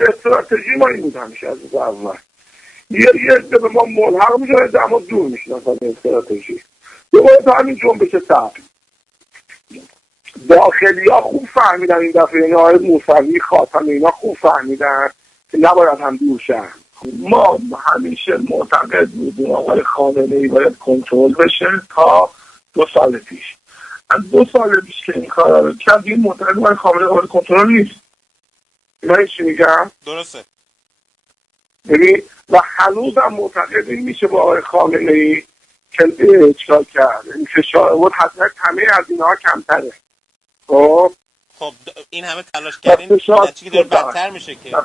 استراتژی ما این بود همیشه از اول. یه عده به ما ملحق میشن، در ما دور میشن از این استراتژی. دوباره تا همین جنبش صبر داخلی ها خوب فهمیدن این دفعه، این آقای موسوی خاتمی اینا خوب فهمیدن که نباید هم دور شن. ما همیشه معتقد بودیم آقای خامنه ای باید کنترل بشه تا 2 سال پیش. از 2 سال پیش که این کار رو کردیم معتقد آقای خامنه ای باید کنترل نیست. من چی میگم؟ درسته. یعنی و هنوز هم معتقد این میشه با آقای خامنه ای که چیکار کرد، این فشار بود حتما همه از اینها کمتره. خب این همه تلاش کردین نتیجه داره بدتر میشه که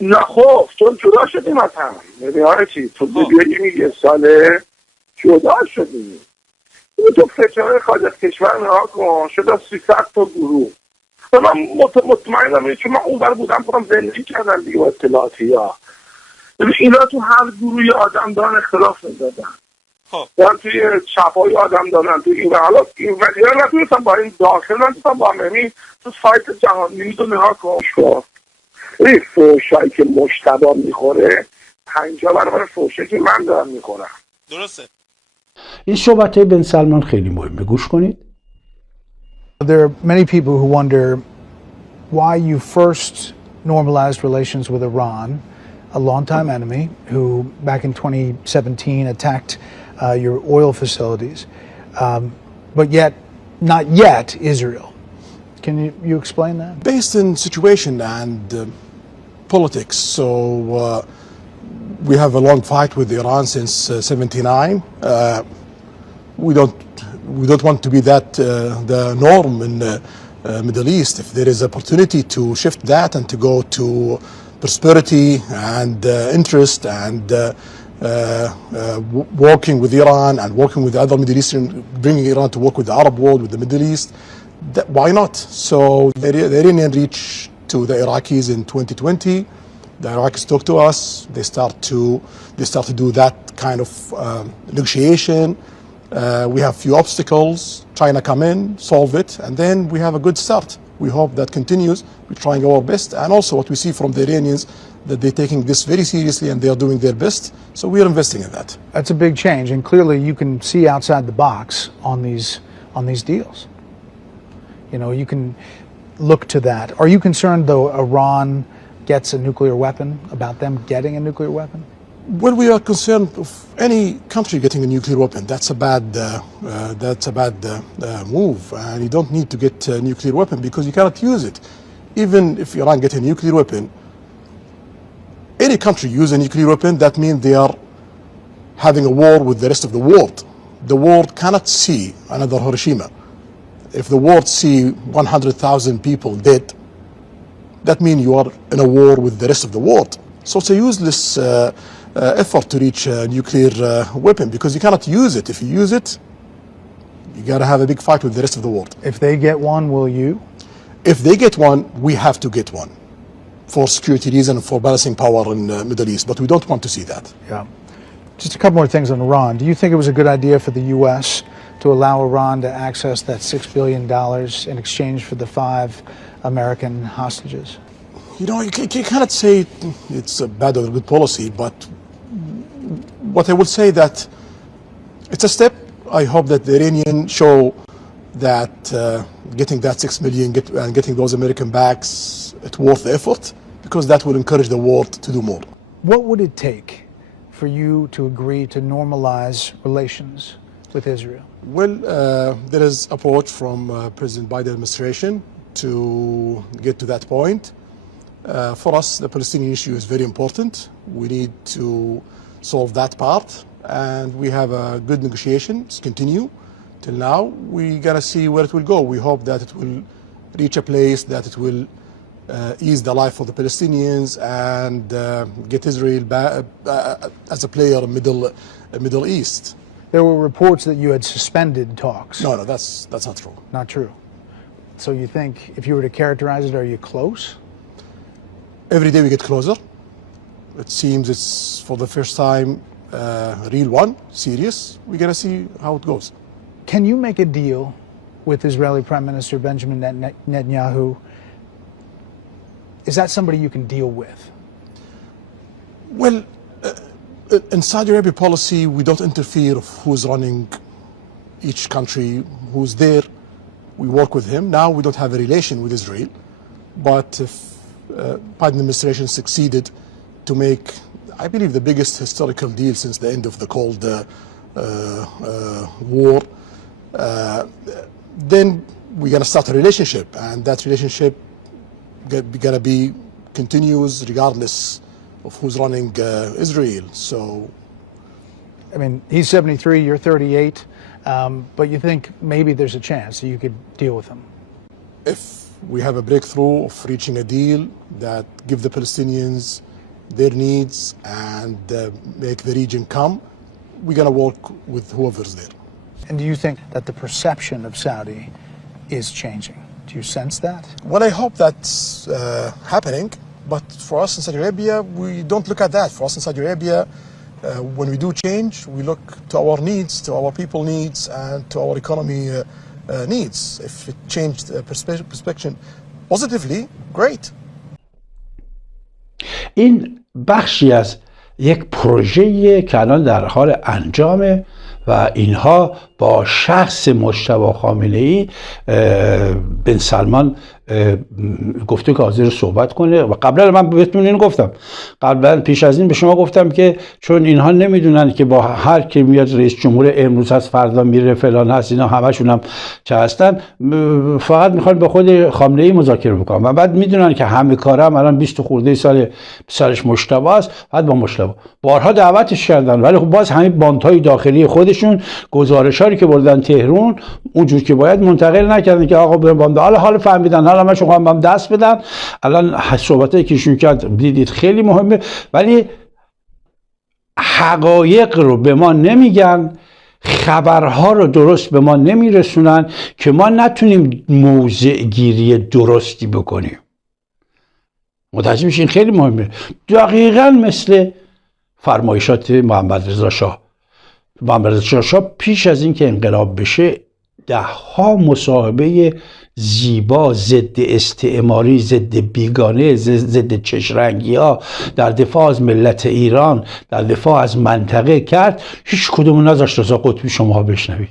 نه. خب چون جدا شدیم از هم. ببین چی تو بگیم یه ساله جدا شدیم. تو فشار خارج از کشور نها کن شده 300 تا گروه. من مطمئنم چون من اون بر بودم خودم زندگی کردم دیگه با اطلاعاتی ها. ببین اینا تو هر گروهی آدم دارن اختلاف میدادن. دارن توی چپای آدم دارن توی این و حالا این ولی ها نتونستم با این داخل نتونستم با همین تو سایت جهان میبینید و نها کن شد. این فوشایی که مشتبا میخوره 50 برابر فوشایی که من دارم میخورم. درسته. این صحبت بن سلمان خیلی مهمه، گوش کنید. There are many people who wonder why you first normalized relations with Iran, a longtime enemy who back in 2017 attacked your oil facilities, but yet not yet Israel. Can you explain that? Based on situation and politics. So we have a long fight with Iran since 79. We don't want to be that the norm in the Middle East. If there is opportunity to shift that and to go to prosperity and interest and working with Iran and working with other Middle Eastern, bringing Iran to work with the Arab world, with the Middle East, why not? So the Iranian reached to the Iraqis in 2020. The Iraqis talk to us. They start to do that kind of negotiation. We have few obstacles. China come in, solve it, and then we have a good start. We hope that continues. We're trying our best, and also what we see from the Iranians that they're taking this very seriously and they are doing their best. So we are investing in that. That's a big change, and clearly you can see outside the box on these deals. You know, you can look to that. Are you concerned though Iran gets a nuclear weapon, about them getting a nuclear weapon? Well, we are concerned of any country getting a nuclear weapon. That's a bad move, and you don't need to get a nuclear weapon because you cannot use it. Even if Iran gets a nuclear weapon, any country use a nuclear weapon, that means they are having a war with the rest of the world. The world cannot see another Hiroshima. If the world see 100,000 people dead, that means you are in a war with the rest of the world. So it's a useless effort to reach a nuclear weapon because you cannot use it. If you use it, you got to have a big fight with the rest of the world. If they get one, will you? If they get one, we have to get one for security reasons, for balancing power in the Middle East, but we don't want to see that. Yeah. Just a couple more things on Iran. Do you think it was a good idea for the U.S. to allow Iran to access that $6 billion in exchange for the 5 American hostages? You know, you cannot say it's a bad or good policy, but what I would say that it's a step. I hope that the Iranians show that getting that 6 million and getting those American backs, it's worth the effort, because that will encourage the world to do more. What would it take for you to agree to normalize relations with Israel? Well, there is approach from President Biden administration to get to that point. For us, the Palestinian issue is very important. We need to solve that part, and we have a good negotiations continue. Till now, we gotta see where it will go. We hope that it will reach a place that it will ease the life of the Palestinians and get Israel back as a player in the Middle East. There were reports that you had suspended talks. No, that's not true. Not true. So you think, if you were to characterize it, are you close? Every day we get closer. It seems it's for the first time real one, serious. We gotta see how it goes. Can you make a deal with Israeli Prime Minister Benjamin Netanyahu is that somebody you can deal with? Well, in Saudi Arabia policy, we don't interfere who's running each country, who's there. We work with him. Now we don't have a relation with Israel, but if Biden administration succeeded to make, I believe, the biggest historical deal since the end of the Cold War, then we're going to start a relationship, and that relationship going to be continuous regardless of who's running Israel. So, I mean, he's 73, you're 38, but you think maybe there's a chance that you could deal with him? if we have a breakthrough of reaching a deal that give the Palestinians their needs and make the region come, we're going to work with whoever's there. And do you think that the perception of Saudi is changing? Do you sense that? Well, I hope that's happening, but for us in Saudi Arabia, we don't look at that. For us in Saudi Arabia, when we do change, we look to our needs, to our people needs, and to our economy needs. If it changed perspective positively, great. این بخشی از یک پروژه‌ایه که الان در حال انجامه و اینها با شخص مجتبی خامنه‌ای بن سلمان گفته که حاضر صحبت کنه و قبلا من بهتون اینو گفتم، قبلا پیش از این به شما گفتم که چون اینها نمیدونن که با هر کی میاد رئیس جمهور امروز هست فردا میره فلان هست، اینا همشون هم چه هستن، فقط میخوان با خود خامنه‌ای مذاکره بکنن و بعد میدونن که همه کارم الان 20 خورده سال سرش مجتبی است، بعد با مجتبی بارها دعوتش کردن ولی خب باز همین باندهای داخلی خودشون گزارشاری که بردن تهران اونجور که باید منتقل نکردن که آقا بریم باند، حالا فهمیدن، حالا من شما هم دست بدن. الان صحبتایی که ایشون کرد دیدید خیلی مهمه، ولی حقایق رو به ما نمیگن، خبرها رو درست به ما نمیرسونن که ما نتونیم موضع گیری درستی بکنیم. متوجه میشین؟ خیلی مهمه. دقیقاً مثل فرمایشات محمد رضا شاه. محمد رضا شاه پیش از این که انقلاب بشه 10 مصاحبه زیبا ضد استعماری، ضد بیگانه، ضد چشرنگی ها در دفاع از ملت ایران، در دفاع از منطقه کرد. هیچ کدوم نذاشت رضا قطبی شما بشنوید،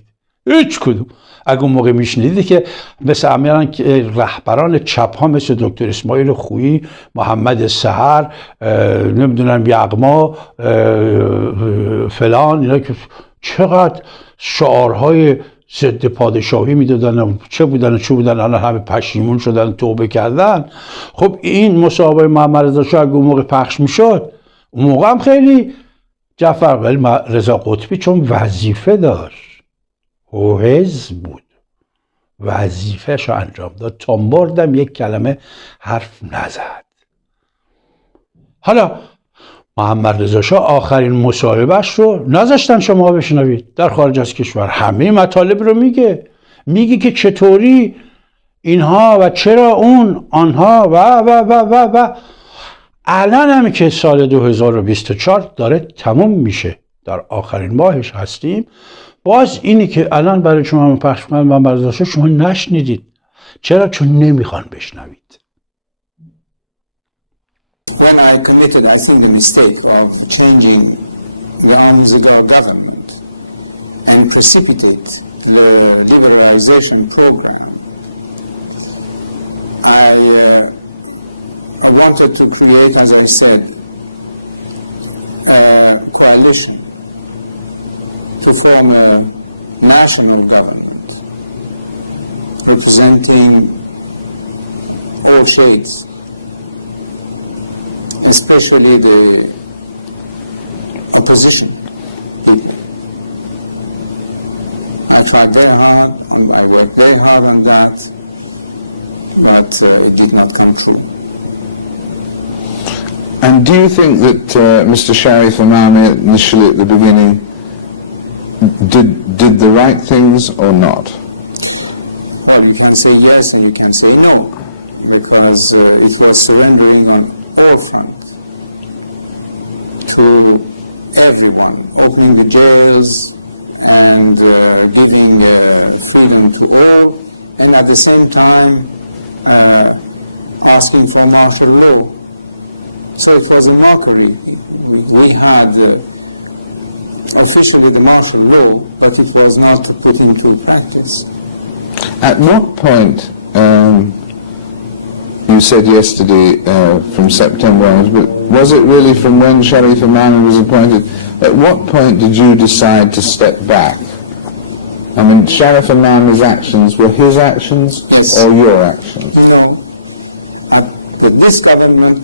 هیچ کدوم. اگه اون موقع میشنیدی که مثل امیران رهبران چپ ها مثل دکتر اسماعیل خویی، محمد سحر، نمیدونم یغما فلان، اینا که چقدر شعارهای ضد پادشاهی میدادن، چه بودن الان همه پشیمون شدن، توبه کردن. خب این مصاحبه محمد رضا شاه اون موقع پخش میشد، اون موقع هم خیلی جعفر، ولی رضا قطبی چون وظیفه داشت، حزب بود، وظیفه‌شو انجام داد، تا مردم یک کلمه حرف نزد. حالا محمد رضا شاه آخرین مصاحبهش رو نذاشتن شما بشنوید در خارج از کشور، همه مطالب رو میگه که چطوری اینها و چرا اون آنها و الان هم که سال 2024 داره تموم میشه، در آخرین ماهش هستیم، باز اینی که الان برای شما پخش کنم محمد رضا شاه شما نشنیدید. چرا؟ چون نمیخوان بشنوید. When I committed, I think, the mistake of changing the Amuzgar government and precipitate the liberalization program, I wanted to create, as I said, a coalition to form a national government representing all shades, especially the opposition people. I tried very hard, I worked very hard on that, but it did not come true. And do you think that Mr. Sharif Imami initially at the beginning did the right things or not? Well, you can say yes and you can say no, because it was surrendering on all fronts to everyone, opening the jails and giving freedom to all, and at the same time asking for martial law. So it was a mockery. We had officially the martial law, but it was not put into practice. At what point, you said yesterday from September onwards, but was it really from when Sharif Imami was appointed? At what point did you decide to step back? I mean, Sharif Imami's actions were his actions, yes, or your actions? No. With this government,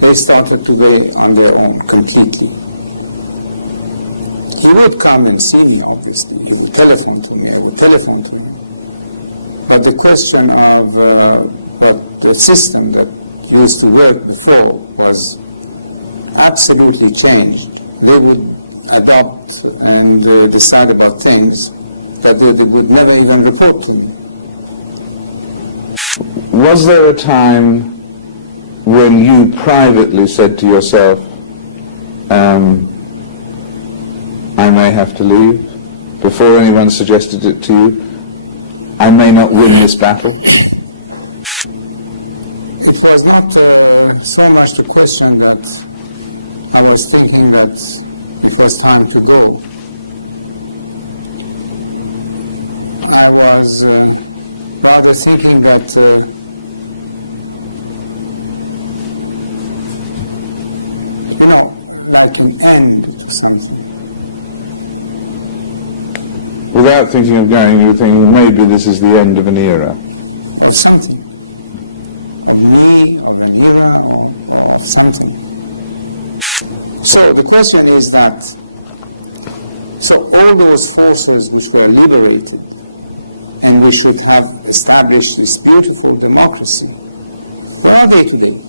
they started to be on their own completely. He would come and see me, obviously. He would telephone to me. I would telephone to him. But the question of what the system that used to work before was absolutely changed. They would adopt and decide about things that they would never even report to me. Was there a time when you privately said to yourself, I may have to leave, before anyone suggested it to you? I may not win this battle? It was not so much the question that I was thinking that it was time to go. I was rather thinking that you know, like an end to something. Without thinking of going, you were thinking, well, maybe this is the end of an era. Of something. Of me, of an era, or of something. So the question is that, so all those forces which were liberated, and we should have established this beautiful democracy, where are they today?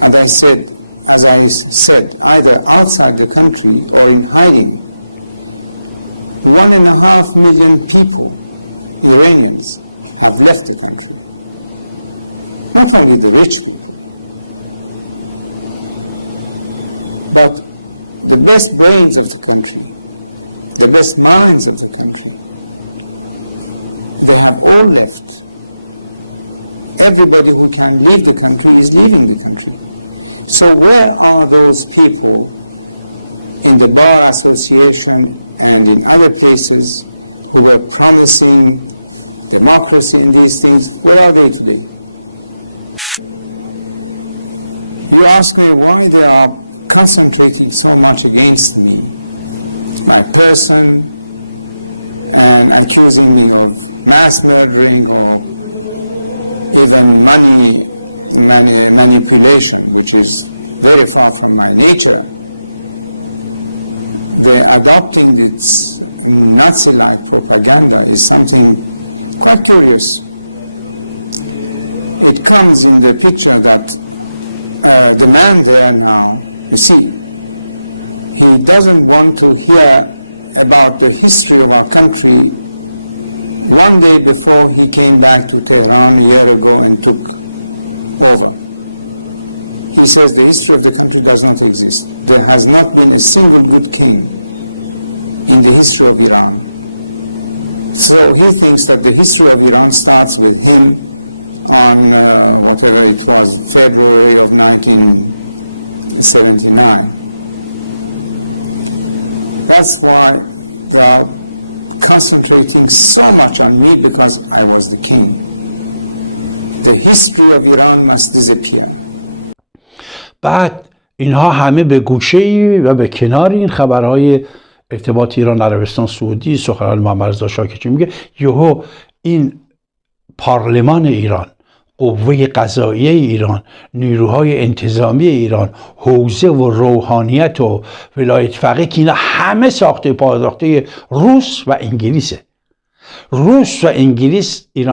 And as I said, either outside the country or in hiding. 1.5 million people, Iranians, have left the country. Not only the rich people, but the best brains of the country, the best minds of the country. They have all left. Everybody who can leave the country is leaving the country. So where are those people in the Bar Association and in other places who were promising democracy in these things? Where are they today? You ask me why they are concentrating so much against me, my person, and accusing me of mass murdering or even money manipulation, which is very far from my nature. The adopting this Nazi-like propaganda is something quite curious. It comes in the picture that the man there now, you see, he doesn't want to hear about the history of our country one day before he came back to Tehran a year ago and took over. He says the history of the country does not exist. There has not been a single good king in the history of Iran. So he thinks that the history of Iran starts with him on whatever it was, February of 1979. That's why they are concentrating so much on me, because I was the king. The history of Iran must disappear. بعد اینها همه به گوشه‌ای و به کنار این خبرهای ارتباط ایران عربستان سعودی، سخنرانی محمد رضا شاکرچی میگه یهو این پارلمان ایران، قوه قضاییه ایران، نیروهای انتظامی ایران، حوزه و روحانیت و ولایت فقیه که اینا همه ساخته پرداخته روس و انگلیسه. روس و انگلیس ایران